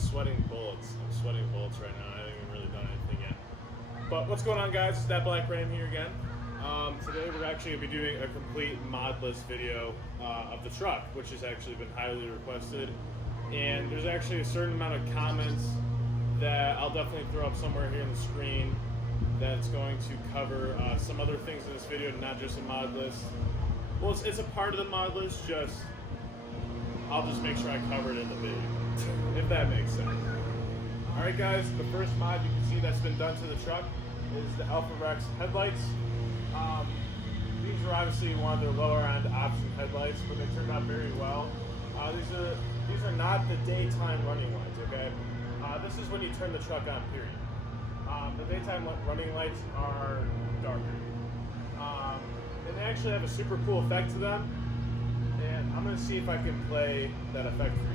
sweating bullets. I'm sweating bullets right now. I haven't even really done anything yet. But what's going on, guys? It's that Black Ram here again. Today we're actually going to be doing a complete modless video of the truck, which has actually been highly requested. And there's actually a certain amount of comments that I'll definitely throw up somewhere here on the screen that's going to cover some other things in this video, not just a mod list. Well, it's a part of the mod list, just I'll just make sure I cover it in the video, if that makes sense. Alright guys, the first mod you can see that's been done to the truck is the Alpharex headlights. These are obviously one of their lower end option headlights, but they turned out very well. These are not the daytime running lights, okay? This is when you turn the truck on, period. The daytime running lights are darker. And they actually have a super cool effect to them, and I'm going to see if I can play that effect for you.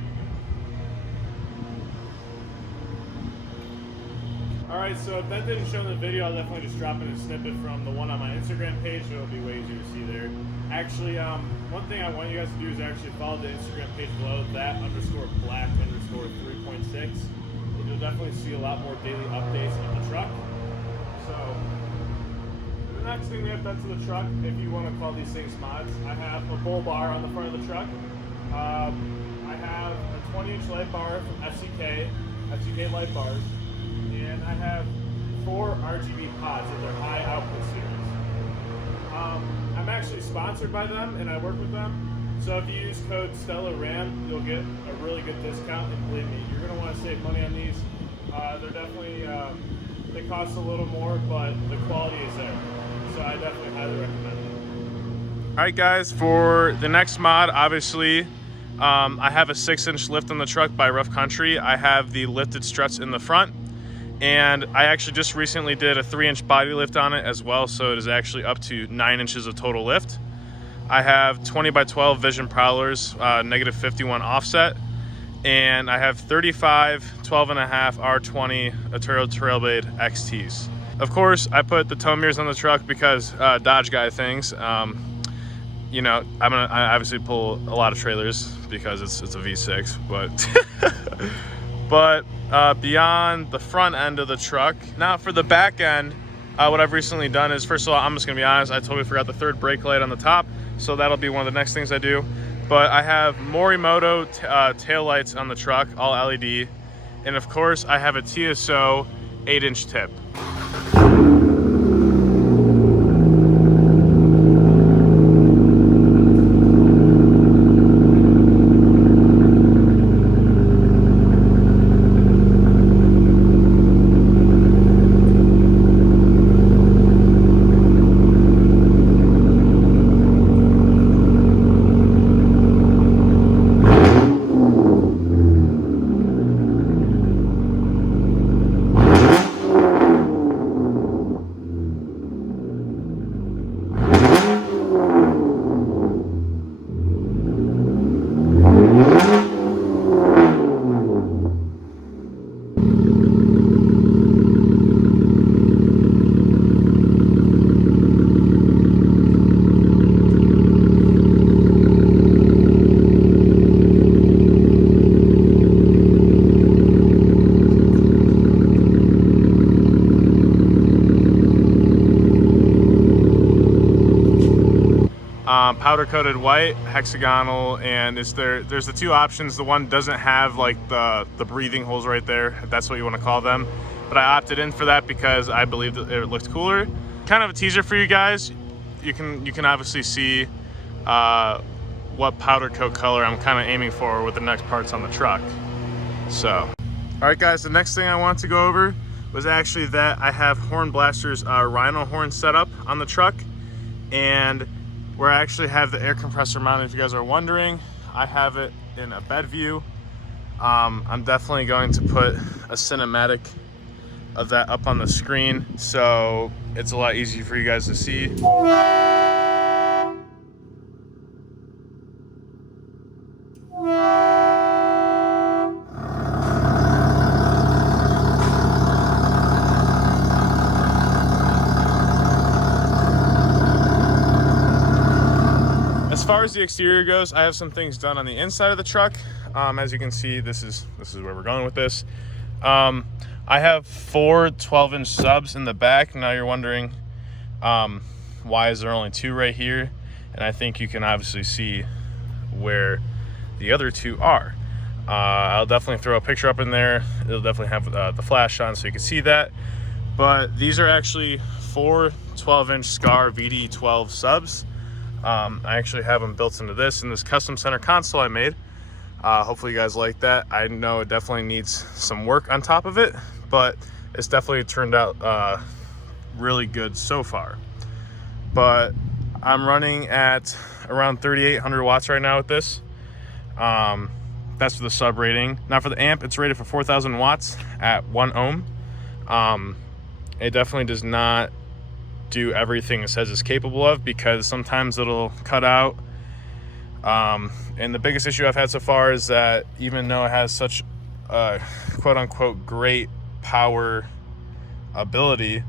Alright, so if that didn't show in the video, I'll definitely just drop in a snippet from the one on my Instagram page, so it'll be way easier to see there. Actually, one thing I want you guys to do is actually follow the Instagram page below, that_black_3.6. And you'll definitely see a lot more daily updates of the truck. So, the next thing we have done to the truck, if you want to call these things mods, I have a bull bar on the front of the truck. I have a 20-inch light bar from FCK light bars. And I have 4 RGB pods in their high output series. I'm actually sponsored by them and I work with them. So if you use code STELLARAM, you'll get a really good discount. And believe me, you're going to want to save money on these. They're definitely, they cost a little more, but the quality is there. So I definitely highly recommend them. Alright guys, for the next mod, obviously, I have a 6-inch lift on the truck by Rough Country. I have the lifted struts in the front. And I actually just recently did a 3-inch body lift on it as well, so it is actually up to 9 inches of total lift. I have 20x12 Vision Prowlers, -51 offset, and I have 35 12.5 R20 Arturo Trailblade XTs. Of course, I put the tow mirrors on the truck because Dodge guy things. You know, I obviously pull a lot of trailers because it's a V6, but but beyond the front end of the truck. Now for the back end, what I've recently done is, first of all, I'm just gonna be honest, I totally forgot the third brake light on the top, so that'll be one of the next things I do. But I have morimoto tail lights on the truck, all LED, and of course I have a TSO 8-inch tip. Powder coated white, hexagonal, and there's the 2 options. The one doesn't have like the breathing holes right there, if that's what you want to call them, but I opted in for that because I believed that it looked cooler. Kind of a teaser for you guys. You can obviously see what powder coat color I'm kind of aiming for with the next parts on the truck. So, all right guys, the next thing I want to go over was actually that I have Horn Blaster's rhino horn set up on the truck, and where I actually have the air compressor mounted, if you guys are wondering, I have it in a bed view. I'm definitely going to put a cinematic of that up on the screen, so it's a lot easier for you guys to see. As far as the exterior goes, I have some things done on the inside of the truck. As you can see, this is where we're going with this. I have 4 12-inch subs in the back. Now you're wondering, why is there only 2 right here? And I think you can obviously see where the other 2 are. I'll definitely throw a picture up in there. It'll definitely have the flash on so you can see that. But these are actually 4 12-inch skar VD12 subs. I actually have them built into this custom center console I made. Hopefully you guys like that. I know it definitely needs some work on top of it, but it's definitely turned out really good so far. But I'm running at around 3,800 watts right now with this. That's for the sub rating. Now for the amp, it's rated for 4,000 watts at 1 ohm. It definitely does not do everything it says it's capable of, because sometimes it'll cut out. And the biggest issue I've had so far is that even though it has such quote unquote great power ability,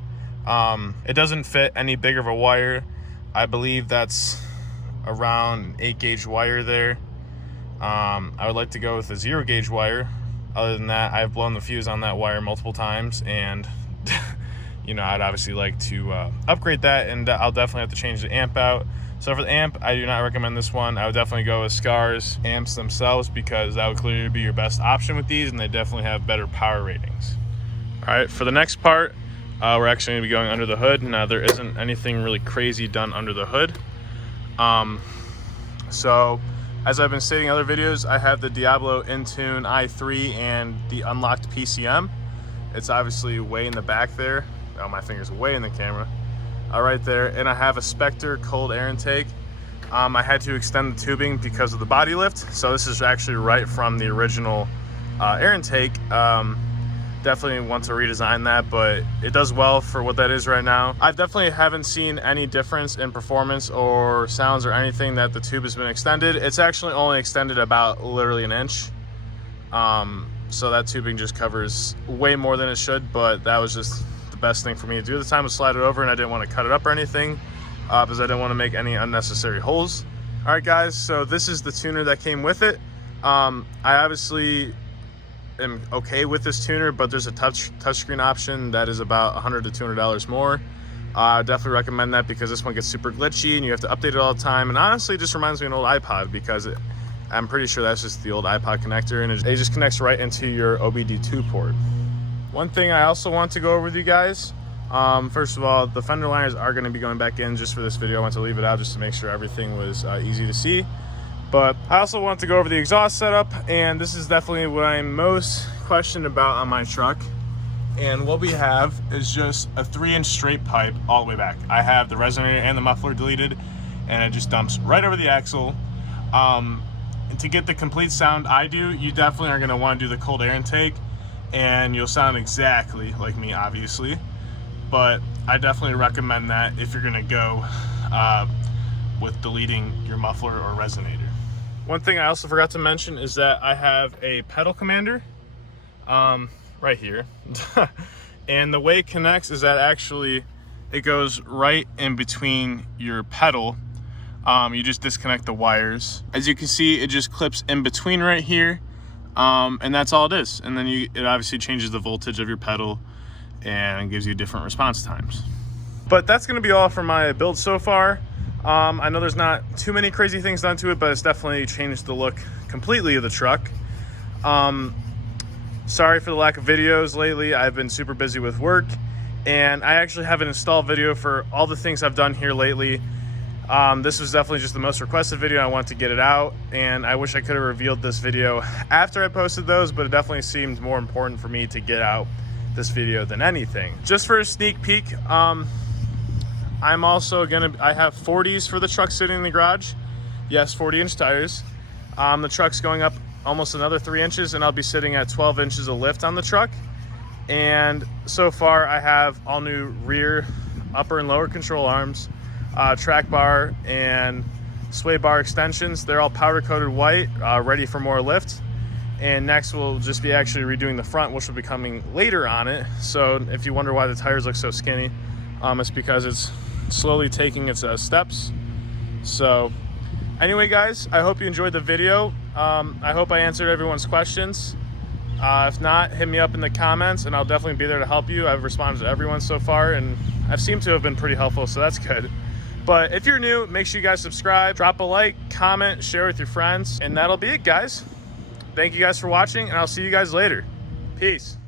it doesn't fit any bigger of a wire. I believe that's around an 8 gauge wire there. I would like to go with a 0 gauge wire. Other than that, I've blown the fuse on that wire multiple times, and you know, I'd obviously like to upgrade that, and I'll definitely have to change the amp out. So for the amp, I do not recommend this one. I would definitely go with Skar's amps themselves, because that would clearly be your best option with these, and they definitely have better power ratings. All right, for the next part, we're actually going to be going under the hood. Now, there isn't anything really crazy done under the hood. So as I've been stating in other videos, I have the Diablo Intune i3 and the unlocked PCM. It's obviously way in the back there. Oh, my finger's way in the camera. Right there. And I have a Spectre cold air intake. I had to extend the tubing because of the body lift. So this is actually right from the original air intake. Definitely want to redesign that, but it does well for what that is right now. I definitely haven't seen any difference in performance or sounds or anything that the tube has been extended. It's actually only extended about literally an inch. So that tubing just covers way more than it should, but that was just the best thing for me to do at the time, was slide it over, and I didn't want to cut it up or anything, because I didn't want to make any unnecessary holes. All right, guys, so this is the tuner that came with it. I obviously am okay with this tuner, but there's a touchscreen option that is about $100 to $200 more. I definitely recommend that, because this one gets super glitchy and you have to update it all the time, and honestly it just reminds me of an old iPod, because I'm pretty sure that's just the old iPod connector, and it just connects right into your OBD2 port. One thing I also want to go over with you guys, first of all, the fender liners are going to be going back in just for this video. I want to leave it out just to make sure everything was easy to see. But I also want to go over the exhaust setup, and this is definitely what I'm most questioned about on my truck. And what we have is just a 3-inch straight pipe all the way back. I have the resonator and the muffler deleted, and it just dumps right over the axle. And to get the complete sound I do, you definitely are going to want to do the cold air intake, and you'll sound exactly like me, obviously. But I definitely recommend that if you're going to go with deleting your muffler or resonator. One thing I also forgot to mention is that I have a pedal commander right here. And the way it connects is that actually it goes right in between your pedal. You just disconnect the wires. As you can see, it just clips in between right here, and that's all it is. And then it obviously changes the voltage of your pedal and gives you different response times. But that's going to be all for my build so far. I know there's not too many crazy things done to it, but it's definitely changed the look completely of the truck. Sorry for the lack of videos lately. I've been super busy with work, and I actually have an install video for all the things I've done here lately. This was definitely just the most requested video. I wanted to get it out, and I wish I could have revealed this video after I posted those, but it definitely seemed more important for me to get out this video than anything. Just for a sneak peek, I'm also I have 40s for the truck sitting in the garage. Yes, 40-inch tires. The truck's going up almost another 3 inches, and I'll be sitting at 12 inches of lift on the truck. And so far I have all new rear, upper and lower control arms, track bar and sway bar extensions. They're all powder coated white, ready for more lift. And next we'll just be actually redoing the front, which will be coming later on it. So if you wonder why the tires look so skinny, it's because it's slowly taking its steps. So anyway, guys, I hope you enjoyed the video. I hope I answered everyone's questions. If not, hit me up in the comments and I'll definitely be there to help you. I've responded to everyone so far and I've seemed to have been pretty helpful, so that's good. But if you're new, make sure you guys subscribe, drop a like, comment, share with your friends, and that'll be it, guys. Thank you guys for watching, and I'll see you guys later. Peace.